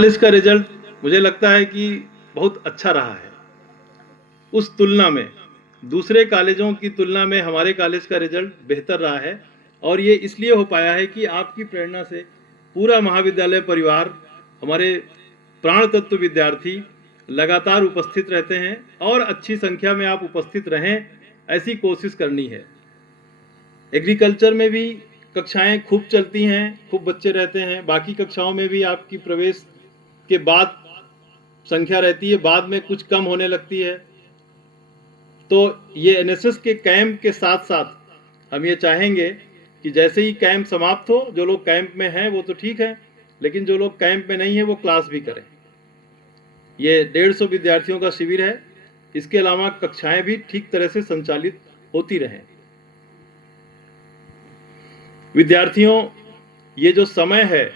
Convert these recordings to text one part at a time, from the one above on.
College का result मुझे लगता है कि बहुत अच्छा रहा है। उस तुलना में दूसरे कॉलेजों की तुलना में हमारे कॉलेज का रिजल्ट बेहतर रहा है और ये इसलिए हो पाया है कि आपकी प्रेरणा से पूरा महाविद्यालय परिवार, हमारे प्राण तत्व विद्यार्थी लगातार उपस्थित रहते हैं और अच्छी संख्या में आप उपस्थित रहें, ऐसी कोशिश करनी है। एग्रीकल्चर में भी कक्षाएं खूब चलती हैं, खूब बच्चे रहते हैं। बाकी कक्षाओं में भी आपकी प्रवेश के बाद संख्या रहती है, बाद में कुछ कम होने लगती है। तो ये एनएसएस के कैंप के साथ साथ हम ये चाहेंगे कि जैसे ही कैंप समाप्त हो, जो लोग कैंप में हैं वो तो ठीक है, लेकिन जो लोग कैंप में नहीं है वो क्लास भी करें। ये 150 विद्यार्थियों का शिविर है। इसके अलावा कक्षाएं भी ठीक तरह से संचालित होती रहें। विद्यार्थियों, ये जो समय है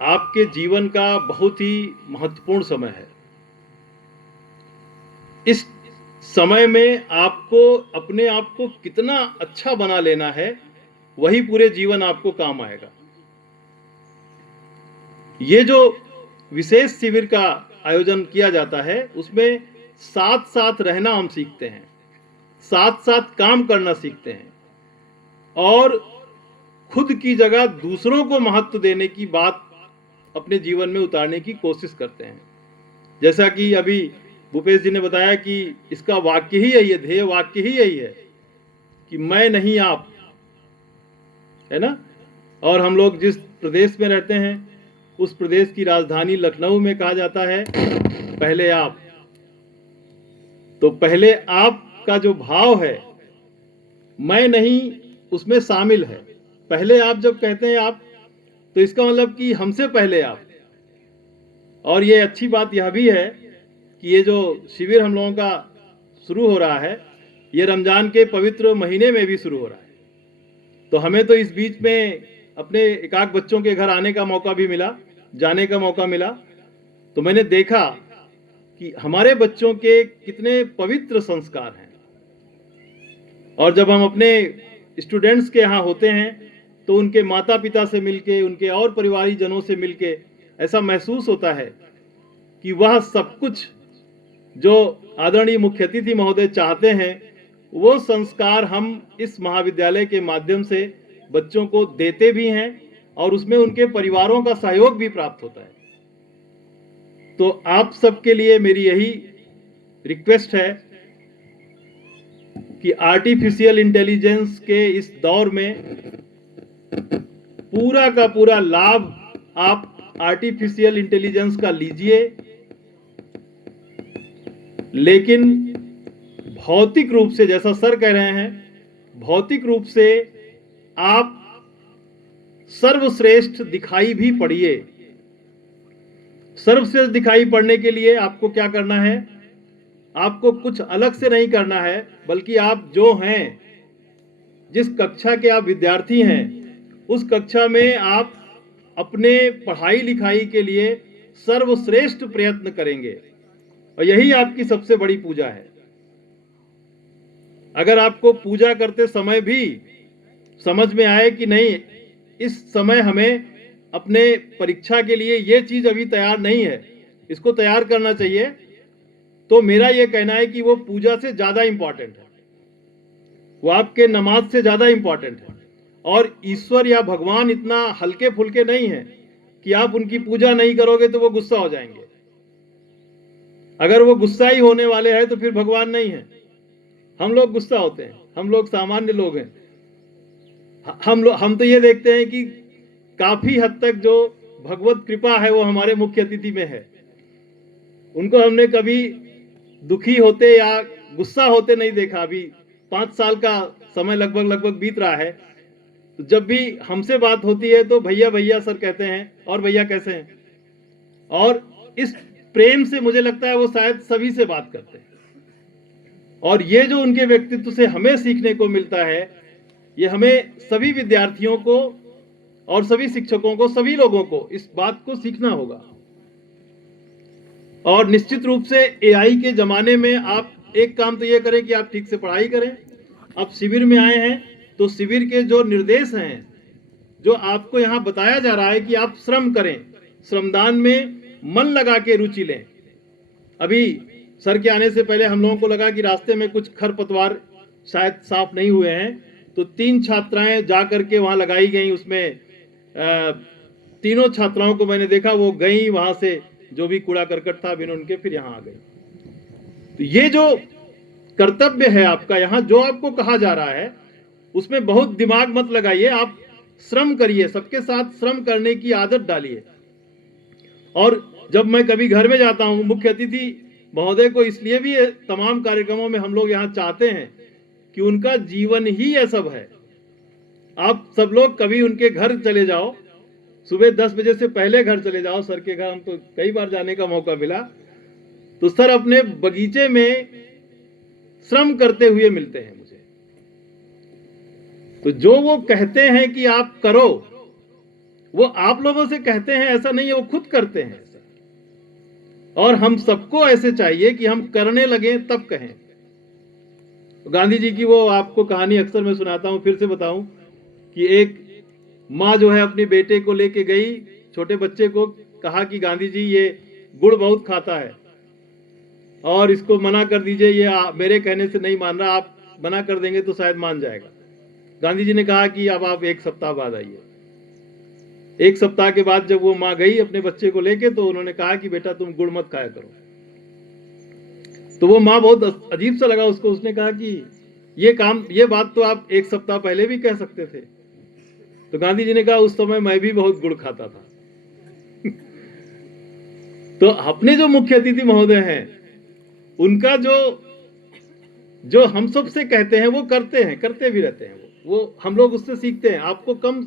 आपके जीवन का बहुत ही महत्वपूर्ण समय है। इस समय में आपको अपने आप को कितना अच्छा बना लेना है, वही पूरे जीवन आपको काम आएगा। ये जो विशेष शिविर का आयोजन किया जाता है, उसमें साथ साथ रहना हम सीखते हैं, साथ साथ काम करना सीखते हैं और खुद की जगह दूसरों को महत्व देने की बात अपने जीवन में उतारने की कोशिश करते हैं। जैसा कि अभी भूपेश जी ने बताया कि इसका वाक्य ही यही है, ध्येय वाक्य ही यही है कि मैं नहीं आप, है ना। और हम लोग जिस प्रदेश में रहते हैं, उस प्रदेश की राजधानी लखनऊ में कहा जाता है पहले आप। तो पहले आप का जो भाव है, मैं नहीं, उसमें शामिल है। पहले आप जब कहते हैं आप, तो इसका मतलब कि हमसे पहले आप। और ये अच्छी बात यह भी है कि ये जो शिविर हम लोगों का शुरू हो रहा है, ये रमजान के पवित्र महीने में भी शुरू हो रहा है। तो हमें तो इस बीच में अपने एकाक बच्चों के घर आने का मौका भी मिला, जाने का मौका मिला। तो मैंने देखा कि हमारे बच्चों के कितने पवित्र संस्कार हैं। और जब हम अपने स्टूडेंट्स के यहाँ होते हैं तो उनके माता पिता से मिलके, उनके और परिवारीजनों से मिलके ऐसा महसूस होता है कि वह सब कुछ जो आदरणीय मुख्य अतिथि महोदय चाहते हैं, वो संस्कार हम इस महाविद्यालय के माध्यम से बच्चों को देते भी हैं और उसमें उनके परिवारों का सहयोग भी प्राप्त होता है। तो आप सबके लिए मेरी यही रिक्वेस्ट है कि आर्टिफिशियल इंटेलिजेंस के इस दौर में पूरा का पूरा लाभ आप आर्टिफिशियल इंटेलिजेंस का लीजिए, लेकिन भौतिक रूप से, जैसा सर कह रहे हैं, भौतिक रूप से आप सर्वश्रेष्ठ दिखाई भी पड़िए। सर्वश्रेष्ठ दिखाई पड़ने के लिए आपको क्या करना है? आपको कुछ अलग से नहीं करना है, बल्कि आप जो हैं, जिस कक्षा के आप विद्यार्थी हैं, उस कक्षा में आप अपने पढ़ाई लिखाई के लिए सर्वश्रेष्ठ प्रयत्न करेंगे और यही आपकी सबसे बड़ी पूजा है। अगर आपको पूजा करते समय भी समझ में आए कि नहीं, इस समय हमें अपने परीक्षा के लिए ये चीज अभी तैयार नहीं है, इसको तैयार करना चाहिए, तो मेरा ये कहना है कि वो पूजा से ज्यादा इंपॉर्टेंट है, वो आपके नमाज से ज्यादा इंपॉर्टेंट है। और ईश्वर या भगवान इतना हल्के फुल्के नहीं है कि आप उनकी पूजा नहीं करोगे तो वो गुस्सा हो जाएंगे। अगर वो गुस्सा ही होने वाले हैं तो फिर भगवान नहीं है। हम लोग गुस्सा होते हैं, हम लोग सामान्य लोग हैं। हम तो ये देखते हैं कि काफी हद तक जो भगवत कृपा है वो हमारे मुख्य अतिथि में है। उनको हमने कभी दुखी होते या गुस्सा होते नहीं देखा। अभी 5 साल का समय लगभग बीत रहा है। तो जब भी हमसे बात होती है तो भैया भैया सर कहते हैं, और भैया कैसे हैं। और इस प्रेम से मुझे लगता है वो शायद सभी से बात करते हैं। और ये जो उनके व्यक्तित्व से हमें सीखने को मिलता है, ये हमें सभी विद्यार्थियों को और सभी शिक्षकों को, सभी लोगों को इस बात को सीखना होगा। और निश्चित रूप से एआई के जमाने में आप एक काम तो ये करें कि आप ठीक से पढ़ाई करें। आप शिविर में आए हैं तो शिविर के जो निर्देश हैं, जो आपको यहाँ बताया जा रहा है कि आप श्रम करें, श्रमदान में मन लगा के रुचि लें। अभी सर के आने से पहले हम लोगों को लगा कि रास्ते में कुछ खरपतवार शायद साफ नहीं हुए हैं, तो 3 छात्राएं जा करके वहां लगाई गई। उसमें तीनों छात्राओं को मैंने देखा, वो गई वहां से जो भी कूड़ा करकट था बिन उनके, फिर यहाँ आ गई। तो ये जो कर्तव्य है आपका, यहाँ जो आपको कहा जा रहा है उसमें बहुत दिमाग मत लगाइए, आप श्रम करिए, सबके साथ श्रम करने की आदत डालिए। और जब मैं कभी घर में जाता हूं, मुख्य अतिथि महोदय को इसलिए भी तमाम कार्यक्रमों में हम लोग यहाँ चाहते हैं कि उनका जीवन ही यह सब है। आप सब लोग कभी उनके घर चले जाओ, सुबह 10 बजे से पहले घर चले जाओ सर के घर, हम तो कई बार जाने का मौका मिला, तो सर अपने बगीचे में श्रम करते हुए मिलते हैं मुझे। तो जो वो कहते हैं कि आप करो, वो आप लोगों से कहते हैं ऐसा नहीं है, वो खुद करते हैं ऐसा। और हम सबको ऐसे चाहिए कि हम करने लगे तब कहें। तो गांधी जी की वो आपको कहानी अक्सर मैं सुनाता हूं, फिर से बताऊं कि एक माँ जो है अपने बेटे को लेके गई, छोटे बच्चे को कहा कि गांधी जी ये गुड़ बहुत खाता है और इसको मना कर दीजिए, ये मेरे कहने से नहीं मान रहा, आप मना कर देंगे तो शायद मान जाएगा। गांधी जी ने कहा कि अब आप 1 सप्ताह बाद आइए। 1 सप्ताह के बाद जब वो माँ गई अपने बच्चे को लेके, तो उन्होंने कहा कि बेटा तुम गुड़ मत खाया करो। तो वो माँ बहुत अजीब सा लगा उसको, उसने कहा कि ये बात तो आप 1 सप्ताह पहले भी कह सकते थे। तो गांधी जी ने कहा उस समय मैं भी बहुत गुड़ खाता था। तो अपने जो मुख्य अतिथि महोदय हैं, उनका जो हम सब से कहते हैं वो करते हैं, करते भी रहते हैं। वो हम लोग उससे सीखते हैं। आपको कम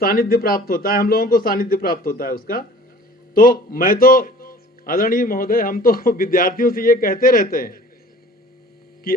सानिध्य प्राप्त होता है, हम लोगों को सानिध्य प्राप्त होता है उसका। तो मैं तो आदरणीय महोदय, हम तो विद्यार्थियों से ये कहते रहते हैं कि